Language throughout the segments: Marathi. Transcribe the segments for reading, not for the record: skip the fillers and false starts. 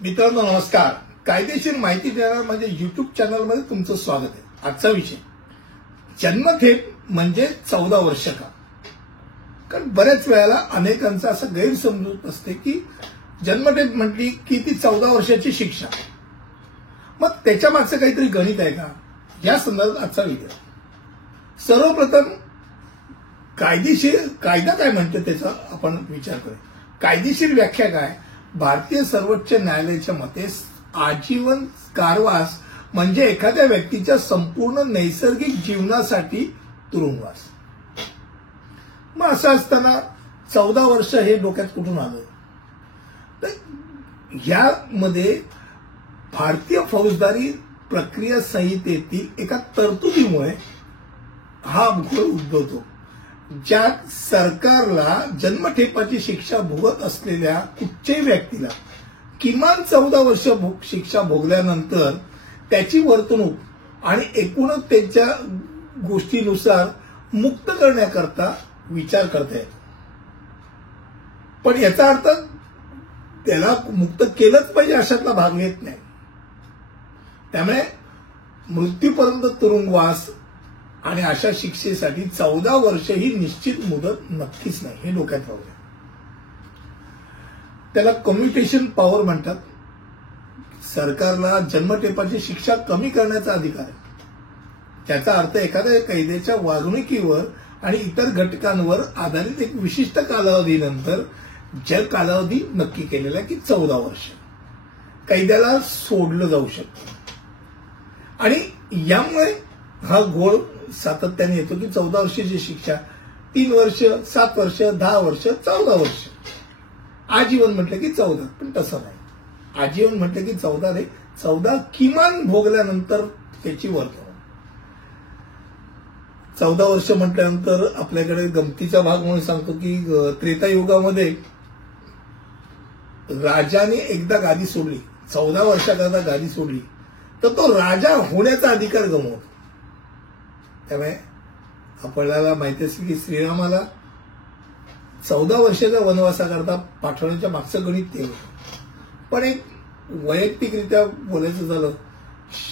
मित्रांनो नमस्कार. कायदेशीर माहिती देणारा म्हणजे युट्यूब चॅनलमध्ये तुमचं स्वागत आहे. आजचा विषय जन्मठेप म्हणजे 14 वर्ष का? कारण बऱ्याच वेळेला अनेकांचा असा गैरसमजूत असते की जन्मठेप म्हटली की ती 14 वर्षाची शिक्षा. मग त्याच्या मागचं काहीतरी गणित आहे का? या संदर्भात आजचा व्हिडिओ. सर्वप्रथम कायदा काय म्हणतो त्याचा आपण विचार करूया. कायदेशीर व्याख्या काय? भारतीय सर्वोच्च न्यायालयाच्या मते आजीवन कारावास म्हणजे एखाद्या व्यक्तीच्या संपूर्ण नैसर्गिक जीवनासाठी तुरुंगवास. मग असं असताना 14 वर्ष हे डोक्यात कुठून आलं? तर यामध्ये भारतीय फौजदारी प्रक्रिया संहितेतील एका तरतुदीमुळे हा घोळ उद्भवतो, ज्यात सरकारला जन्मठेपाची शिक्षा भोगत असलेल्या कुठच्याही व्यक्तीला किमान 14 वर्ष शिक्षा भोगल्यानंतर त्याची वर्तणूक आणि एकूणच त्यांच्या गोष्टीनुसार मुक्त करण्याकरता विचार करता येतो. पण याचा अर्थ त्याला मुक्त केलंच पाहिजे अशातला भाग येत नाही. त्यामुळे मृत्यूपर्यंत तुरुंगवास आणि अशा शिक्षेसाठी 14 वर्ष ही निश्चित मुदत नक्कीच नाही, हे डोक्यात राहूया. त्याला कम्युटेशन पॉवर म्हणतात. सरकारला जन्मठेपाची शिक्षा कमी करण्याचा अधिकार आहे. त्याचा अर्थ एखाद्या कैद्याच्या वागणुकीवर आणि इतर घटकांवर आधारित एक विशिष्ट कालावधीनंतर जर कालावधी नक्की केलेला की 14 वर्ष कैद्याला सोडलं जाऊ शकतं. आणि यामुळे हा घोळ सातत्याने येतो की 14 वर्षाची शिक्षा 3 वर्ष, 7 वर्ष, 10 वर्ष, 14 वर्ष, आजीवन म्हटलं की 14. पण तसं नाही. आजीवन म्हटलं की 14 नाही, 14 किमान भोगल्यानंतर त्याची वर्तणूक. 14 वर्ष म्हटल्यानंतर आपल्याकडे गमतीचा भाग म्हणून सांगतो की त्रेतायुगामध्ये राजाने एकदा गादी सोडली, 14 वर्षाकरता गादी सोडली, तर तो राजा होण्याचा अधिकार गमावतो. त्यामुळे आपल्याला माहिती असेल की श्रीरामाला 14 वर्षाच्या वनवासाकरता पाठवण्याच्या मागचं गणित ते होतं. पण एक वैयक्तिकरित्या बोलायचं झालं,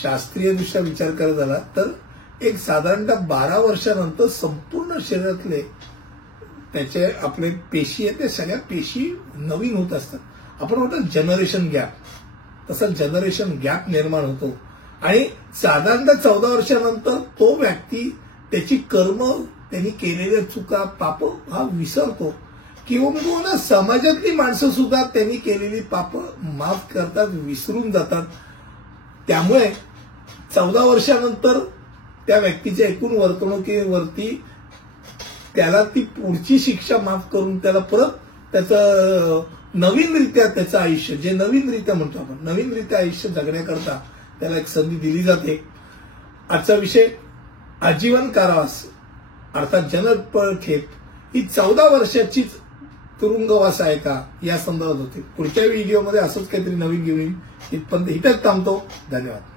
शास्त्रीयदृष्ट्या विचार करायचा झाला तर एक साधारणतः 12 वर्षानंतर संपूर्ण शरीरातले त्याचे आपले पेशी आहेत, त्या सगळ्या पेशी नवीन होत असतात. आपण म्हणतो जनरेशन गॅप, तसा जनरेशन गॅप निर्माण होतो. आणि साधारणतः 14 वर्षानंतर तो व्यक्ती त्याची कर्म, त्यांनी केलेल्या चुका, पाप हा विसरतो. किंवा समाजातली माणसं सुद्धा त्यांनी केलेली पाप माफ करतात, विसरून जातात. त्यामुळे 14 वर्षानंतर त्या व्यक्तीच्या एकूण वर्तणुकीवरती त्याला ती पुढची शिक्षा माफ करून त्याला परत त्याचं नवीनरित्या त्याचं आयुष्य, जे नवीनरित्या म्हणतो आपण, नवीनरित्या आयुष्य जगण्याकरता त्याला एक संधी दिली जाते. आजचा विषय आजीवन कारावास अर्थात जन्मठेप ही 14 वर्षाचीच तुरुंगवास आहे का, या संदर्भात होते. पुढच्या व्हिडिओमध्ये असंच काहीतरी नवीन घेऊन इथपर्यंत थांबतो. धन्यवाद.